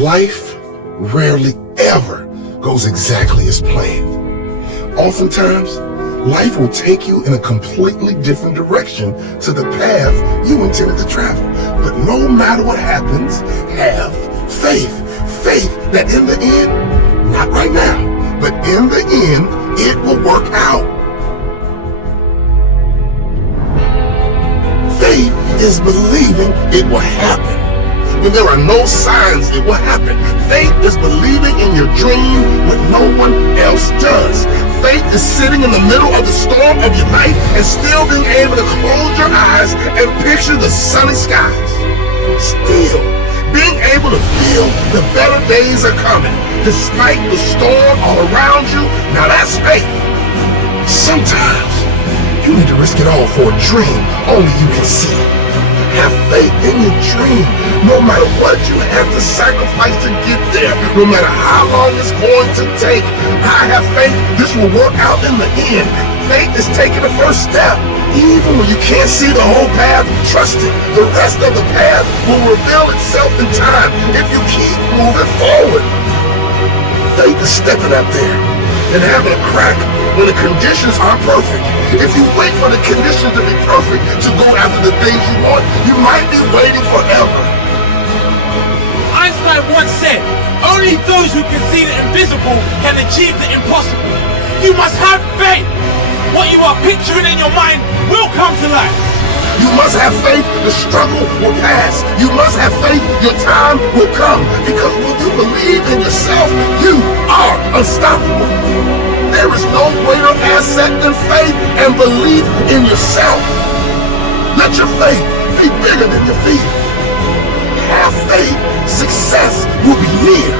Life rarely ever goes exactly as planned. Oftentimes, life will take you in a completely different direction to the path you intended to travel. But no matter what happens, have faith. Faith that in the end, not right now, but in the end, it will work out. Faith is believing it will happen. When there are no signs, it will happen. Faith is believing in your dream when no one else does. Faith is sitting in the middle of the storm of your life and still being able to close your eyes and picture the sunny skies. Still being able to feel the better days are coming, despite the storm all around you. Now that's faith. Sometimes you need to risk it all for a dream only you can see. Have faith in your dream, no matter what you have to sacrifice to get there, no matter how long it's going to take. I have faith this will work out in the end. Faith is taking the first step. Even when you can't see the whole path, trust it. The rest of the path will reveal itself in time if you keep moving forward. Faith is stepping up there and having a crack when the conditions aren't perfect. If you wait for the conditions to be perfect to go after the things you want, you might be waiting forever. Einstein once said, only those who can see the invisible can achieve the impossible. You must have faith. What you are picturing in your mind will come to life. You must have faith the struggle will pass. You must have faith your time will come. Because when you believe in yourself, you are unstoppable. There is no greater asset than faith and belief in yourself. Let your faith be bigger than your fear. Have faith, success will be near.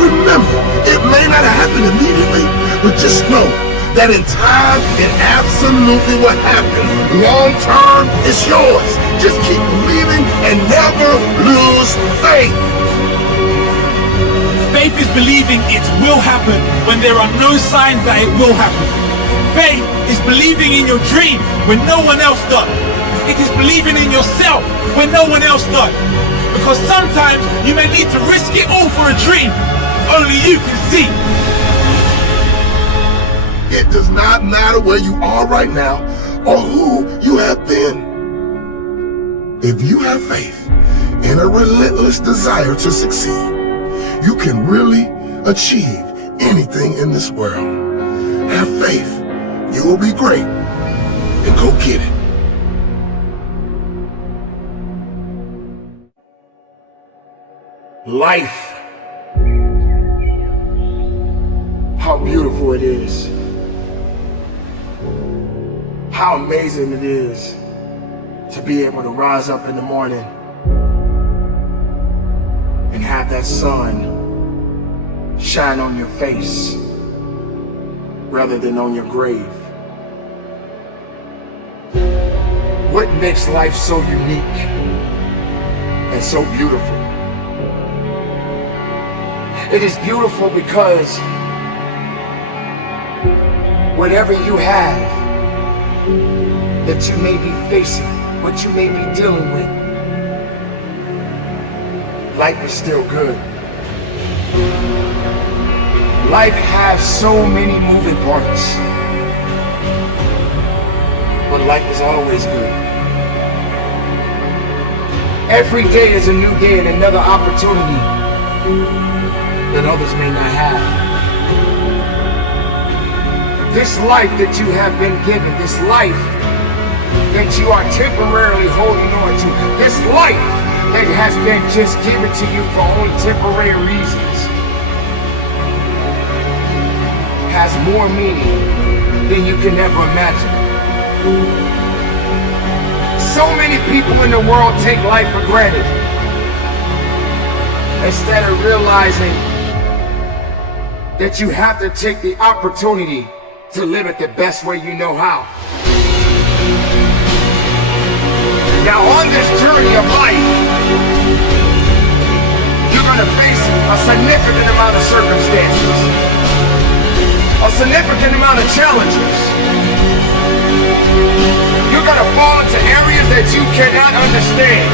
Remember, it may not happen immediately, but just know that in time, it absolutely will happen. Long term, it's yours. Just keep believing and never lose faith. Faith is believing it will happen when there are no signs that it will happen. Faith is believing in your dream when no one else does. It is believing in yourself when no one else does. Because sometimes you may need to risk it all for a dream only you can see. It does not matter where you are right now or who you have been. If you have faith and a relentless desire to succeed, you can really achieve anything in this world. Have faith. You will be great. And go get it. Life. How beautiful it is. How amazing it is to be able to rise up in the morning and have that sun shine on your face rather than on your grave. What makes life so unique and so beautiful? It is beautiful because whatever you have that you may be facing, what you may be dealing with, life is still good. Life has so many moving parts, but life is always good. Every day is a new day and another opportunity that others may not have. This life that you have been given, this life that you are temporarily holding on to, this life that has been just given to you for only temporary reasons, has more meaning than you can ever imagine. So many people in the world take life for granted instead of realizing that you have to take the opportunity to live it the best way you know how. Now on this journey of life, you're going to face a significant amount of circumstances, a significant amount of challenges. You're going to fall into areas that you cannot understand.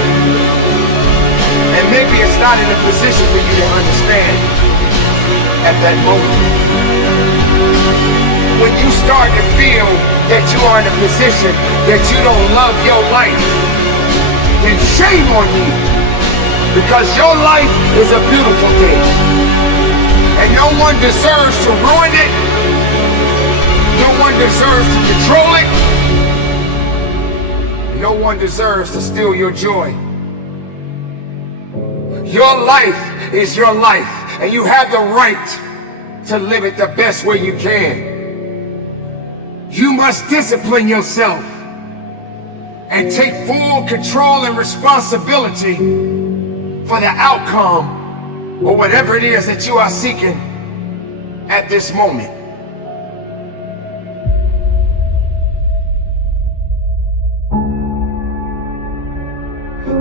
And maybe it's not in a position for you to understand at that moment. When you start to feel that you are in a position that you don't love your life, then shame on you. Because your life is a beautiful thing. And no one deserves to ruin it. No one deserves to control it. No one deserves to steal your joy. Your life is your life, and you have the right to live it the best way you can. You must discipline yourself and take full control and responsibility for the outcome or whatever it is that you are seeking at this moment.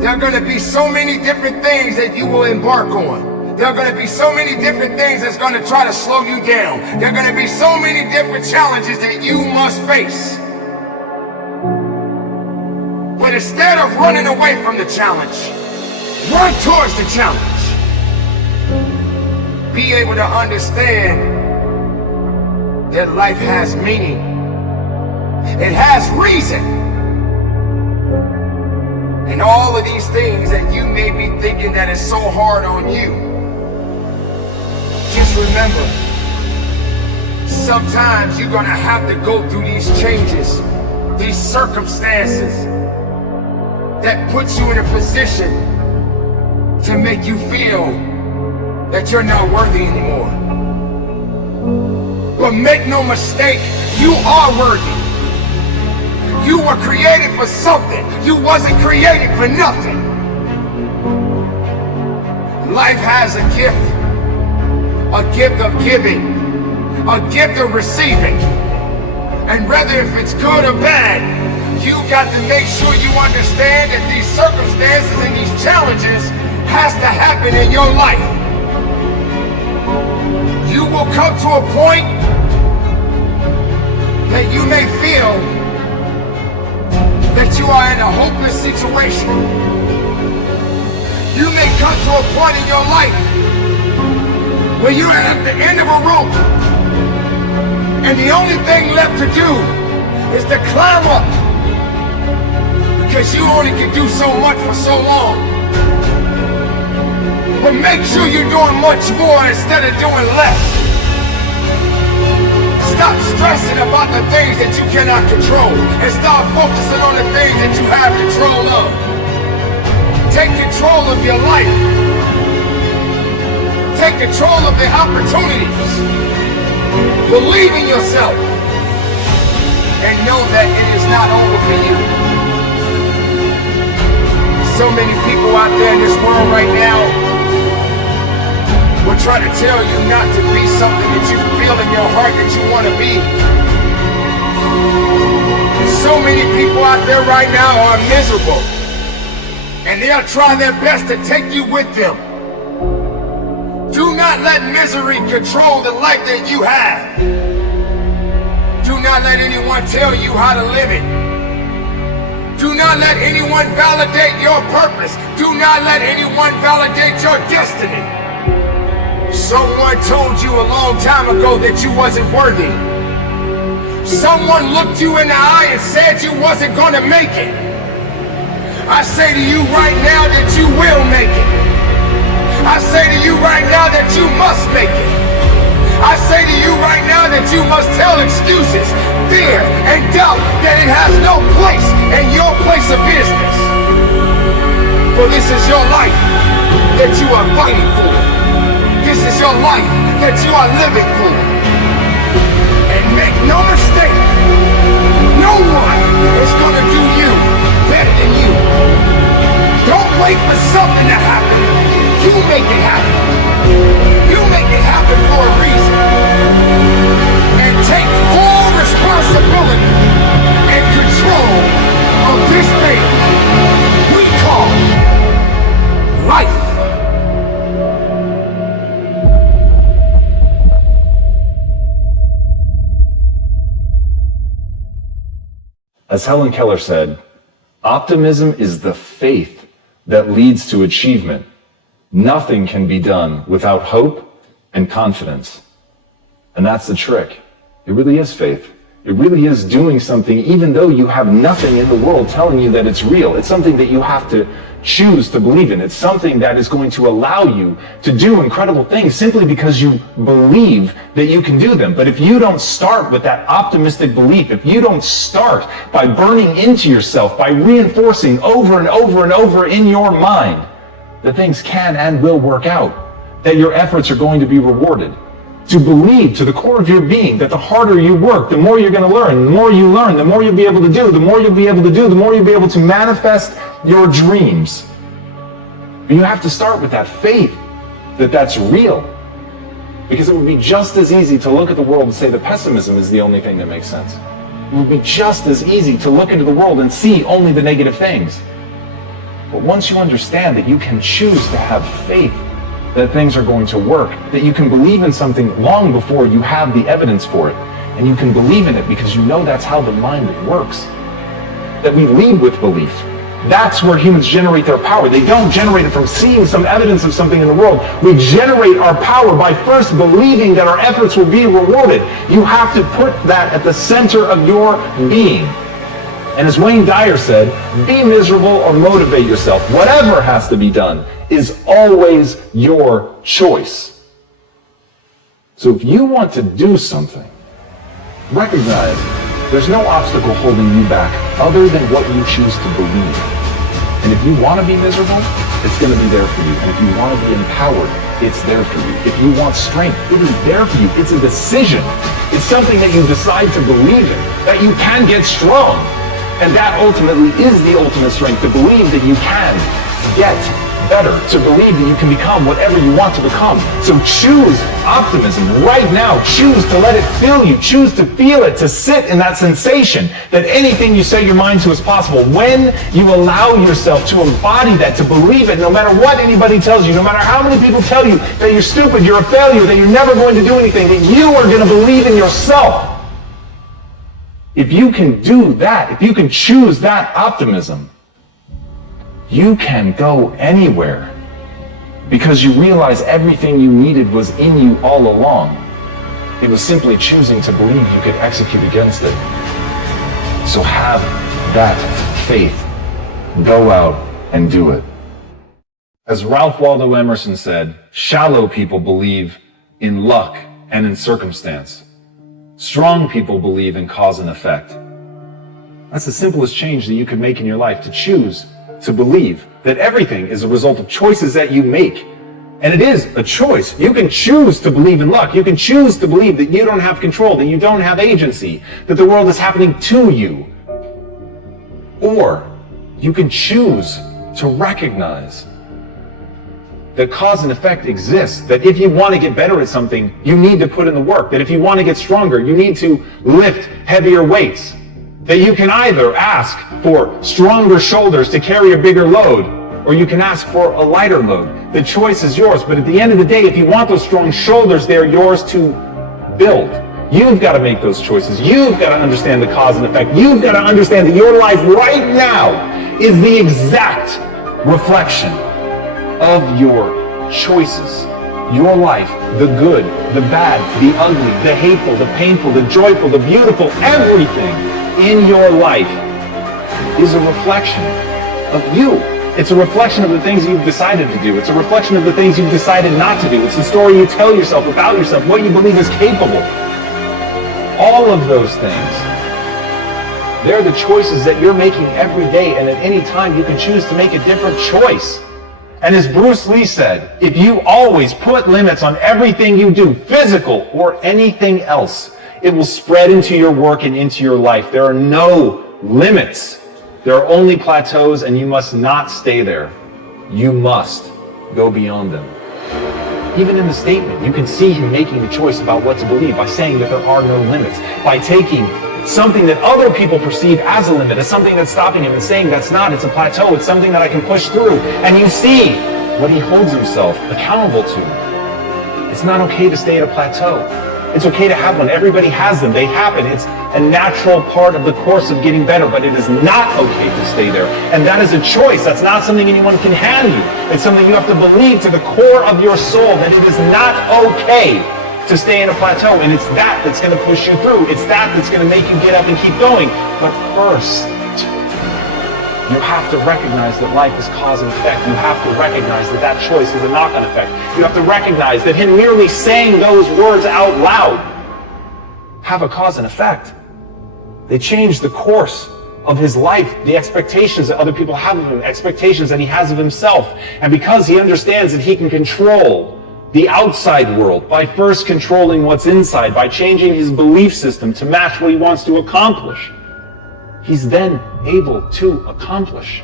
There are going to be so many different things that you will embark on. There are going to be so many different things that's going to try to slow you down. There are going to be so many different challenges that you must face. But instead of running away from the challenge, run towards the challenge. Be able to understand that life has meaning. It has reason. And all of these things that you may be thinking that is so hard on you, just remember, sometimes you're gonna have to go through these changes, these circumstances that put you in a position to make you feel that you're not worthy anymore. But make no mistake, you are worthy. You were created for something. You wasn't created for nothing. Life has a gift of giving, a gift of receiving. And whether if it's good or bad, you got to make sure you understand that these circumstances and these challenges has to happen in your life. You will come to a point that you may feel that you are in a hopeless situation. You may come to a point in your life where you're at the end of a rope and the only thing left to do is to climb up, because you only can do so much for so long. But make sure you're doing much more instead of doing less. Stop stressing about the things that you cannot control and start focusing on the things that you have control of. Take control of your life. Take control of the opportunities. Believe in yourself and know that it is not over for you. So many people out there in this world right now will try to tell you not to be something that you feel in your heart that you want to be. So many people out there right now are miserable, and they'll try their best to take you with them. Do not let misery control the life that you have. Do not let anyone tell you how to live it. Do not let anyone validate your purpose. Do not let anyone validate your destiny. Someone told you a long time ago that you wasn't worthy. Someone looked you in the eye and said you wasn't gonna make it. I say to you right now that you will make it. I say to you right now that you must make it. I say to you right now that you must tell excuses, fear, and doubt that it has no place in your place of business. For this is your life that you are fighting for. This is your life that you are living for. And make no mistake, no one is going to do you better than you. Don't wait for something to happen. You make it happen. You make it happen for a reason. And take full responsibility and control of this thing we call life. As Helen Keller said, optimism is the faith that leads to achievement, Nothing can be done without hope and confidence. And that's the trick. It really is faith. It really is doing something even though you have nothing in the world telling you that it's real. It's something that you have to choose to believe in. It's something that is going to allow you to do incredible things simply because you believe that you can do them. But if you don't start with that optimistic belief, if you don't start by burning into yourself, by reinforcing over and over and over in your mind that things can and will work out, that your efforts are going to be rewarded, to believe to the core of your being that the harder you work, the more you're going to learn. The more you learn, the more you'll be able to do. The more you'll be able to do, the more you'll be able to manifest your dreams. But you have to start with that faith that that's real. Because it would be just as easy to look at the world and say that pessimism is the only thing that makes sense. It would be just as easy to look into the world and see only the negative things. But once you understand that you can choose to have faith that things are going to work, that you can believe in something long before you have the evidence for it, and you can believe in it because you know that's how the mind works, that we lead with belief. That's where humans generate their power. They don't generate it from seeing some evidence of something in the world. We generate our power by first believing that our efforts will be rewarded. You have to put that at the center of your being. And as Wayne Dyer said, be miserable or motivate yourself. Whatever has to be done is always your choice. So if you want to do something, recognize there's no obstacle holding you back other than what you choose to believe. And if you want to be miserable, it's going to be there for you. And if you want to be empowered, it's there for you. If you want strength, it is there for you. It's a decision. It's something that you decide to believe in, that you can get strong. And that ultimately is the ultimate strength, to believe that you can get better, to believe that you can become whatever you want to become. So choose optimism right now. Choose to let it fill you. Choose to feel it, to sit in that sensation that anything you set your mind to is possible. When you allow yourself to embody that, to believe it, no matter what anybody tells you, no matter how many people tell you that you're stupid, you're a failure, that you're never going to do anything, that you are going to believe in yourself. If you can do that, if you can choose that optimism, you can go anywhere because you realize everything you needed was in you all along. It was simply choosing to believe you could execute against it. So have that faith. Go out and do it. As Ralph Waldo Emerson said, shallow people believe in luck and in circumstance. Strong people believe in cause and effect. That's the simplest change that you can make in your life, to choose to believe that everything is a result of choices that you make. And it is a choice. You can choose to believe in luck. You can choose to believe that you don't have control, that you don't have agency, that the world is happening to you. Or you can choose to recognize that cause and effect exists, that if you want to get better at something, you need to put in the work, that if you want to get stronger, you need to lift heavier weights, that you can either ask for stronger shoulders to carry a bigger load, or you can ask for a lighter load. The choice is yours, but at the end of the day, if you want those strong shoulders, they're yours to build. You've got to make those choices. You've got to understand the cause and effect. You've got to understand that your life right now is the exact reflection of your choices. Your life, the good, the bad, the ugly, the hateful, the painful, the joyful, the beautiful, everything in your life is a reflection of you. It's a reflection of the things you've decided to do. It's a reflection of the things you've decided not to do. It's the story you tell yourself about yourself, what you believe is capable. All of those things, they're the choices that you're making every day, and at any time you can choose to make a different choice. And as Bruce Lee said, if you always put limits on everything you do, physical or anything else, it will spread into your work and into your life. There are no limits. There are only plateaus, and you must not stay there. You must go beyond them. Even in the statement, you can see him making the choice about what to believe by saying that there are no limits, by taking something that other people perceive as a limit, as something that's stopping him, and saying that's not, it's a plateau, it's something that I can push through. And you see what he holds himself accountable to. It's not okay to stay at a plateau. It's okay to have one. Everybody has them. They happen. It's a natural part of the course of getting better, but it is not okay to stay there. And that is a choice. That's not something anyone can hand you. It's something you have to believe to the core of your soul that it is not okay to stay in a plateau. And it's that that's going to push you through. It's that that's going to make you get up and keep going. But first, you have to recognize that life is cause and effect. You have to recognize that that choice is a knock-on effect. You have to recognize that him merely saying those words out loud have a cause and effect. They change the course of his life, the expectations that other people have of him, expectations that he has of himself. And because he understands that he can control the outside world by first controlling what's inside, by changing his belief system to match what he wants to accomplish, he's then able to accomplish.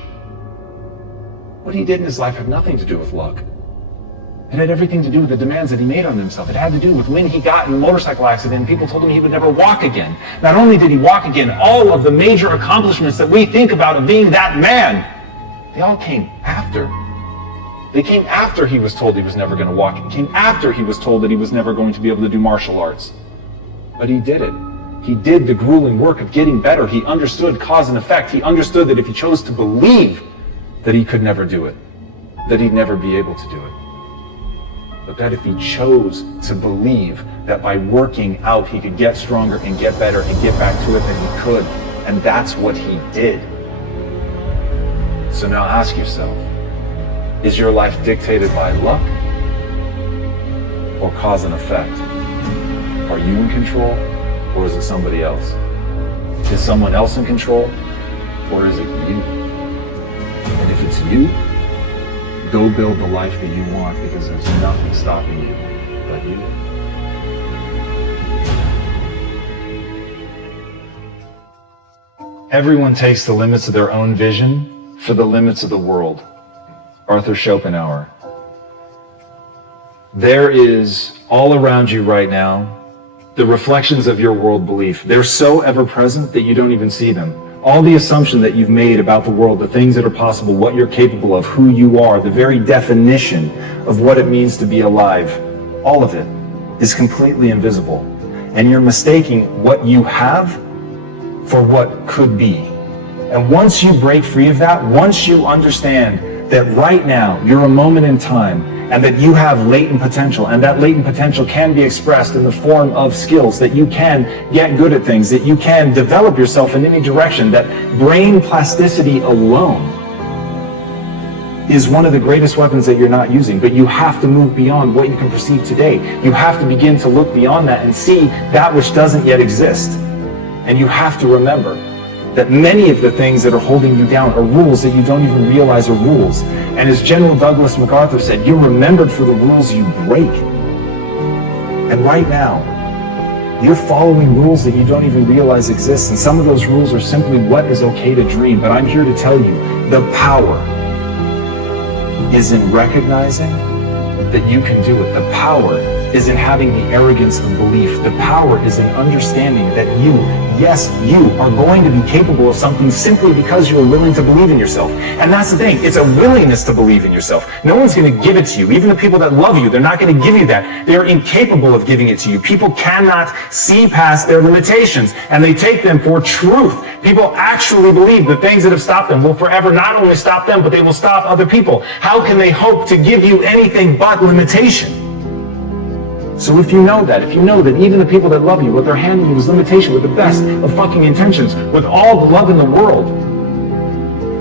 What he did in his life had nothing to do with luck. It had everything to do with the demands that he made on himself. It had to do with when he got in a motorcycle accident and people told him he would never walk again. Not only did he walk again, all of the major accomplishments that we think about of being that man, they all came after. They came after he was told he was never going to walk. It came after he was told that he was never going to be able to do martial arts. But he did it. He did the grueling work of getting better. He understood cause and effect. He understood that if he chose to believe that he could never do it, that he'd never be able to do it. But that if he chose to believe that by working out he could get stronger and get better and get back to it, then he could. And that's what he did. So now ask yourself, is your life dictated by luck or cause and effect? Are you in control or is it somebody else? Is someone else in control or is it you? And if it's you, go build the life that you want, because there's nothing stopping you but you. Everyone takes the limits of their own vision for the limits of the world. Arthur Schopenhauer. There is all around you right now the reflections of your world belief. They're so ever present that you don't even see them. All the assumption that you've made about the world, the things that are possible, what you're capable of, who you are, the very definition of what it means to be alive, all of it is completely invisible. And you're mistaking what you have for what could be. And once you break free of that, once you understand that right now you're a moment in time and that you have latent potential, and that latent potential can be expressed in the form of skills, that you can get good at things, that you can develop yourself in any direction, that brain plasticity alone is one of the greatest weapons that you're not using. But you have to move beyond what you can perceive today. You have to begin to look beyond that and see that which doesn't yet exist. And you have to remember that many of the things that are holding you down are rules that you don't even realize are rules. And as General Douglas MacArthur said, you're remembered for the rules you break. And right now, you're following rules that you don't even realize exist. And some of those rules are simply what is okay to dream. But I'm here to tell you, the power is in recognizing that you can do it. The power is in having the arrogance of belief. The power is in understanding that you, yes, you are going to be capable of something simply because you're willing to believe in yourself. And that's the thing, it's a willingness to believe in yourself. No one's going to give it to you. Even the people that love you, they're not going to give you that. They're incapable of giving it to you. People cannot see past their limitations, and they take them for truth. People actually believe the things that have stopped them will forever not only stop them, but they will stop other people. How can they hope to give you anything but limitation? So if you know that even the people that love you, what they're handing you is limitation with the best of fucking intentions, with all the love in the world,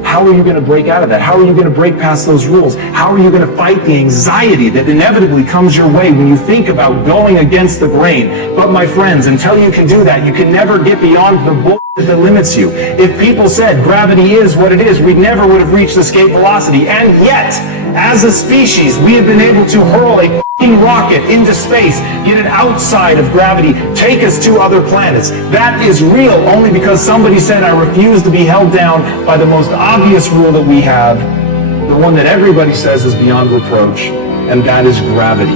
how are you going to break out of that? How are you going to break past those rules? How are you going to fight the anxiety that inevitably comes your way when you think about going against the grain? But my friends, until you can do that, you can never get beyond the bullshit that limits you. If people said gravity is what it is, we never would have reached escape velocity. And yet, as a species, we have been able to hurl a rocket into space, get it outside of gravity, take us to other planets. That is real only because somebody said, I refuse to be held down by the most obvious rule that we have, the one that everybody says is beyond reproach, and that is gravity.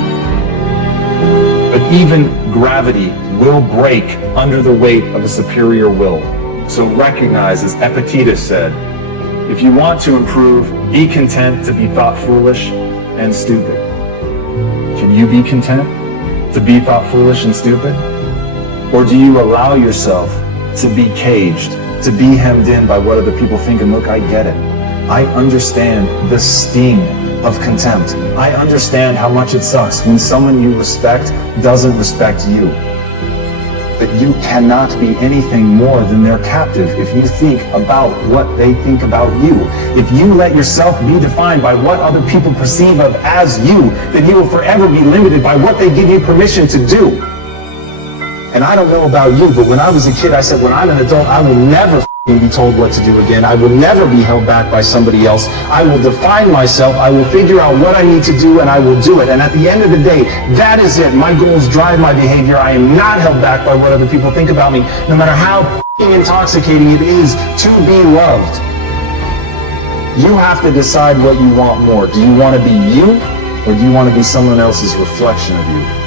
But even gravity will break under the weight of a superior will. So recognize, as Epictetus said, if you want to improve, be content to be thought foolish and stupid. Can you be content to be thought foolish and stupid? Or do you allow yourself to be caged, to be hemmed in by what other people think? And look, I get it. I understand the sting of contempt. I understand how much it sucks when someone you respect doesn't respect you. But you cannot be anything more than their captive if you think about what they think about you. If you let yourself be defined by what other people perceive of as you, then you will forever be limited by what they give you permission to do. And I don't know about you, but when I was a kid, I said, when I'm an adult, I will never be told what to do again. I will never be held back by somebody else. I will define myself. I will figure out what I need to do, and I will do it. And at the end of the day, that is it. My goals drive my behavior. I am not held back by what other people think about me, no matter how intoxicating it is to be loved. You have to decide what you want more. Do you want to be you, or do you want to be someone else's reflection of you?